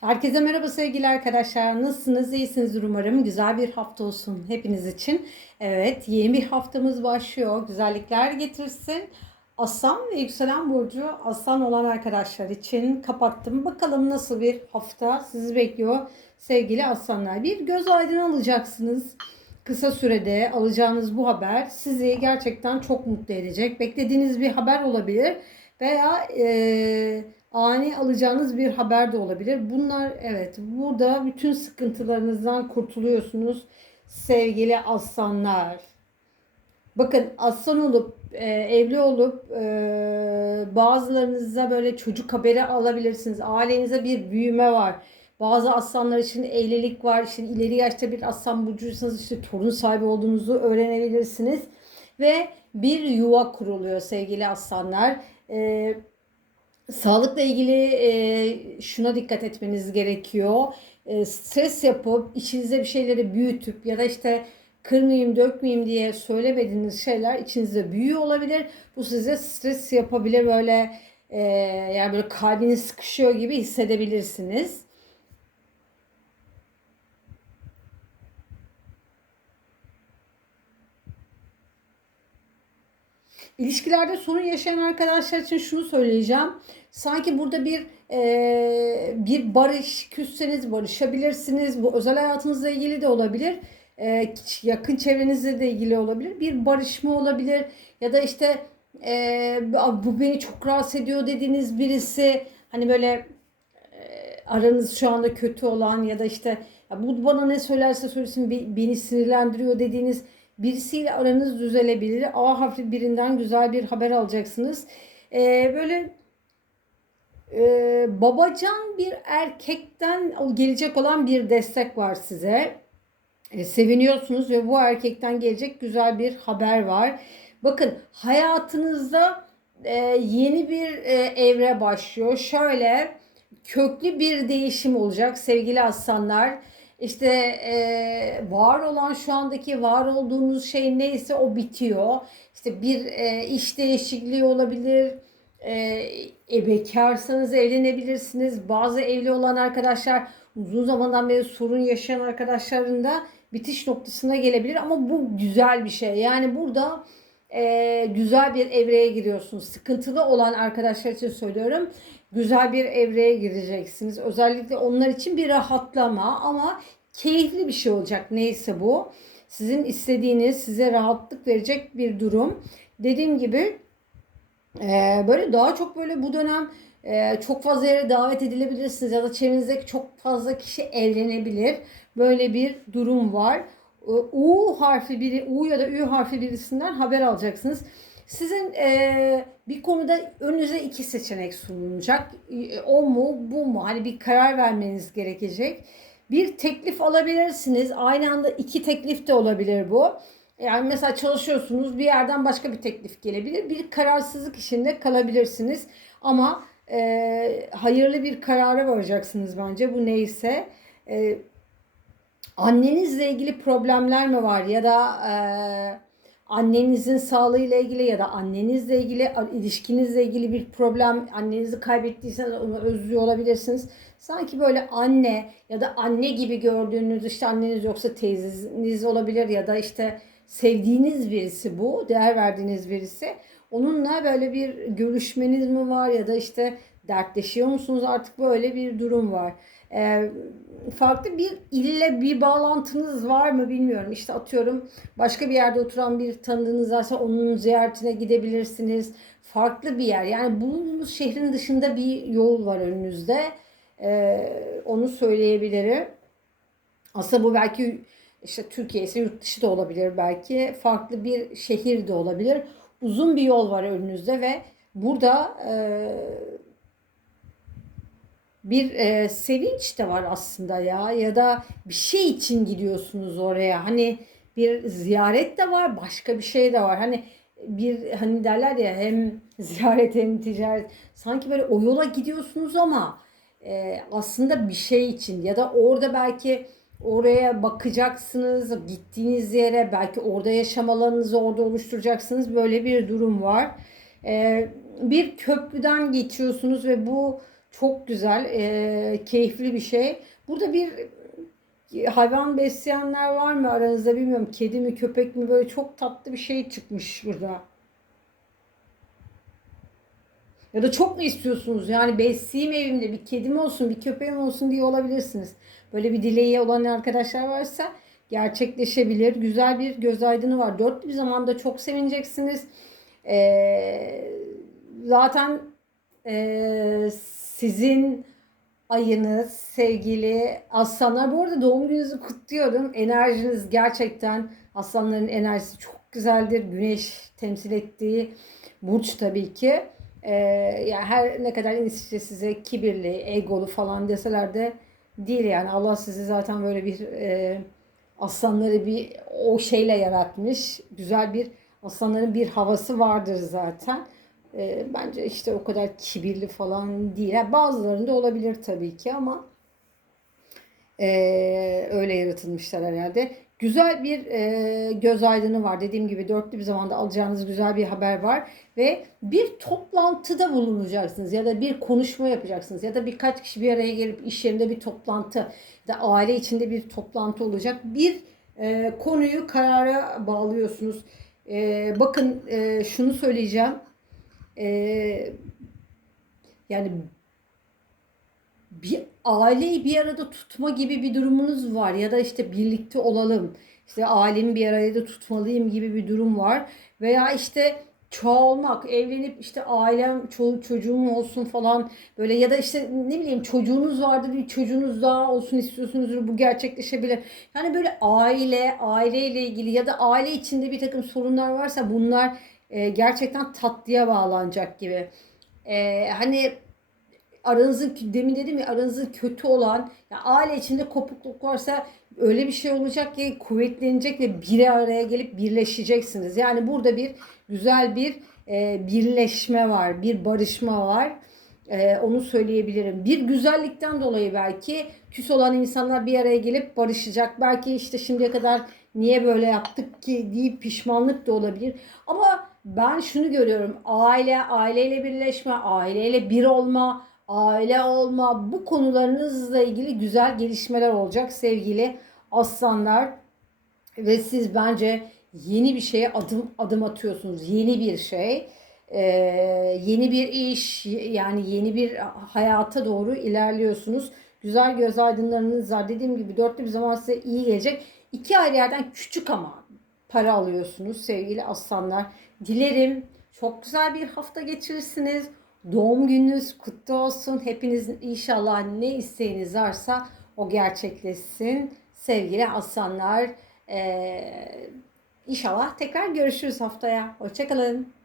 Herkese merhaba sevgili arkadaşlar. Nasılsınız? İyisiniz umarım. Güzel bir hafta olsun hepiniz için. Evet, yeni bir haftamız başlıyor. Güzellikler getirsin. Aslan ve yükselen burcu aslan olan arkadaşlar için kapattım. Bakalım nasıl bir hafta sizi bekliyor sevgili aslanlar. Bir göz aydın alacaksınız. Kısa sürede alacağınız bu haber sizi gerçekten çok mutlu edecek. Beklediğiniz bir haber olabilir veya eee ani alacağınız bir haber de olabilir. Bunlar evet burada bütün sıkıntılarınızdan kurtuluyorsunuz sevgili aslanlar. Bakın aslan olup e, evli olup e, bazılarınıza böyle çocuk haberi alabilirsiniz. Ailenize bir büyüme var. Bazı aslanlar için evlilik var. İşte ileri yaşta bir aslan burcuysanız işte torun sahibi olduğunuzu öğrenebilirsiniz. Ve bir yuva kuruluyor sevgili aslanlar. E, Sağlıkla ilgili e, şuna dikkat etmeniz gerekiyor. E, stres yapıp içinizde bir şeyleri büyütüp ya da işte kırmayayım dökmeyeyim diye söylemediğiniz şeyler içinizde büyüyor olabilir. Bu size stres yapabilir böyle e, yani böyle kalbiniz sıkışıyor gibi hissedebilirsiniz. İlişkilerde sorun yaşayan arkadaşlar için şunu söyleyeceğim. Sanki burada bir e, bir barış, küsseniz barışabilirsiniz. Bu özel hayatınızla ilgili de olabilir. E, yakın çevrenizle de ilgili olabilir. Bir barışma olabilir. Ya da işte e, bu beni çok rahatsız ediyor dediğiniz birisi hani böyle e, aranız şu anda kötü olan ya da işte ya bu bana ne söylerse söylesin beni sinirlendiriyor dediğiniz birisiyle aranız düzelebilir. A harfi birinden güzel bir haber alacaksınız. Ee, böyle e, babacan bir erkekten gelecek olan bir destek var size. E, seviniyorsunuz ve bu erkekten gelecek güzel bir haber var. Bakın hayatınızda e, yeni bir e, evre başlıyor. Şöyle köklü bir değişim olacak sevgili aslanlar işte e, var olan şu andaki var olduğunuz şey neyse o bitiyor. İşte bir e, iş değişikliği olabilir. E, e, bekarsanız evlenebilirsiniz. Bazı evli olan arkadaşlar uzun zamandan beri sorun yaşayan arkadaşların da bitiş noktasına gelebilir. Ama bu güzel bir şey. Yani burada e, güzel bir evreye giriyorsunuz. Sıkıntılı olan arkadaşlar için söylüyorum. Güzel bir evreye gireceksiniz. Özellikle onlar için bir rahatlama ama keyifli bir şey olacak neyse bu. Sizin istediğiniz, size rahatlık verecek bir durum. Dediğim gibi e, böyle daha çok böyle bu dönem e, çok fazla yere davet edilebilirsiniz ya da çevrenizdeki çok fazla kişi evlenebilir. Böyle bir durum var. U harfi biri, U ya da Ü harfi birisinden haber alacaksınız. Sizin e, bir konuda önünüze iki seçenek sunulacak. E, o mu, bu mu? Hani bir karar vermeniz gerekecek. Bir teklif alabilirsiniz. Aynı anda iki teklif de olabilir bu. Yani mesela çalışıyorsunuz bir yerden başka bir teklif gelebilir. Bir kararsızlık içinde kalabilirsiniz. Ama e, hayırlı bir karara varacaksınız bence. Bu neyse. E, annenizle ilgili problemler mi var ya da e, annenizin sağlığıyla ilgili ya da annenizle ilgili ilişkinizle ilgili bir problem annenizi kaybettiyseniz onu özlüyor olabilirsiniz. Sanki böyle anne ya da anne gibi gördüğünüz işte anneniz yoksa teyzeniz olabilir ya da işte sevdiğiniz birisi bu, değer verdiğiniz birisi. Onunla böyle bir görüşmeniz mi var ya da işte dertleşiyor musunuz artık böyle bir durum var. Ee, farklı bir ille bir bağlantınız var mı bilmiyorum. İşte atıyorum başka bir yerde oturan bir tanıdığınız varsa onun ziyaretine gidebilirsiniz. Farklı bir yer yani bulunduğunuz şehrin dışında bir yol var önünüzde. Ee, onu söyleyebilirim. Aslında bu belki işte Türkiye ise yurt dışı da olabilir belki. Farklı bir şehir de olabilir. Uzun bir yol var önünüzde ve burada e, bir e, sevinç de var aslında ya. Ya da bir şey için gidiyorsunuz oraya. Hani bir ziyaret de var başka bir şey de var. Hani bir hani derler ya hem ziyaret hem ticaret. Sanki böyle o yola gidiyorsunuz ama e, aslında bir şey için ya da orada belki oraya bakacaksınız gittiğiniz yere belki orada yaşam alanınızı orada oluşturacaksınız. Böyle bir durum var. E, bir köprüden geçiyorsunuz ve bu Çok güzel, e, keyifli bir şey. Burada bir e, hayvan besleyenler var mı aranızda bilmiyorum. Kedi mi köpek mi böyle çok tatlı bir şey çıkmış burada. Ya da çok mu istiyorsunuz? Yani besleyeyim evimde bir kedim olsun, bir köpeğim olsun diye olabilirsiniz. Böyle bir dileği olan arkadaşlar varsa gerçekleşebilir. Güzel bir göz aydını var. Dörtlü bir zamanda çok sevineceksiniz. Ee, zaten e, sizin ayınız sevgili aslanlar. Bu arada doğum gününüzü kutluyorum. Enerjiniz gerçekten aslanların enerjisi çok güzeldir. Güneş temsil ettiği burç tabii ki. Ee, yani her ne kadar işte size kibirli, egolu falan deseler de değil yani. Allah sizi zaten böyle bir e, aslanları bir o şeyle yaratmış. Güzel bir aslanların bir havası vardır zaten. E, bence işte o kadar kibirli falan değil. Yani bazılarında olabilir tabii ki ama e, öyle yaratılmışlar herhalde. Güzel bir e, göz aydını var. Dediğim gibi dörtlü bir zamanda alacağınız güzel bir haber var. Ve bir toplantıda bulunacaksınız ya da bir konuşma yapacaksınız ya da birkaç kişi bir araya gelip iş yerinde bir toplantı ya da aile içinde bir toplantı olacak. Bir e, konuyu karara bağlıyorsunuz. E, bakın e, şunu söyleyeceğim. E, yani bir aileyi bir arada tutma gibi bir durumunuz var ya da işte birlikte olalım. işte ailemi bir arada tutmalıyım gibi bir durum var. Veya işte çoğalmak, evlenip işte ailem, çoluk çocuğum olsun falan böyle ya da işte ne bileyim çocuğunuz vardır bir çocuğunuz daha olsun istiyorsunuzdur bu gerçekleşebilir. Yani böyle aile, aileyle ilgili ya da aile içinde bir takım sorunlar varsa bunlar e, gerçekten tatlıya bağlanacak gibi. E, hani aranızın demin dedim ya aranızın kötü olan ya aile içinde kopukluk varsa öyle bir şey olacak ki kuvvetlenecek ve bir araya gelip birleşeceksiniz. Yani burada bir güzel bir e, birleşme var, bir barışma var. E, onu söyleyebilirim. Bir güzellikten dolayı belki küs olan insanlar bir araya gelip barışacak. Belki işte şimdiye kadar niye böyle yaptık ki deyip pişmanlık da olabilir. Ama ben şunu görüyorum. Aile, aileyle birleşme, aileyle bir olma, aile olma bu konularınızla ilgili güzel gelişmeler olacak sevgili aslanlar. Ve siz bence yeni bir şeye adım adım atıyorsunuz. Yeni bir şey. Ee, yeni bir iş yani yeni bir hayata doğru ilerliyorsunuz. Güzel göz aydınlarınız var. Dediğim gibi dörtlü bir zaman size iyi gelecek. İki ayrı yerden küçük ama para alıyorsunuz sevgili aslanlar. Dilerim çok güzel bir hafta geçirirsiniz. Doğum gününüz kutlu olsun. Hepinizin inşallah ne isteğiniz varsa o gerçekleşsin. Sevgili aslanlar. Ee, inşallah tekrar görüşürüz haftaya. Hoşçakalın.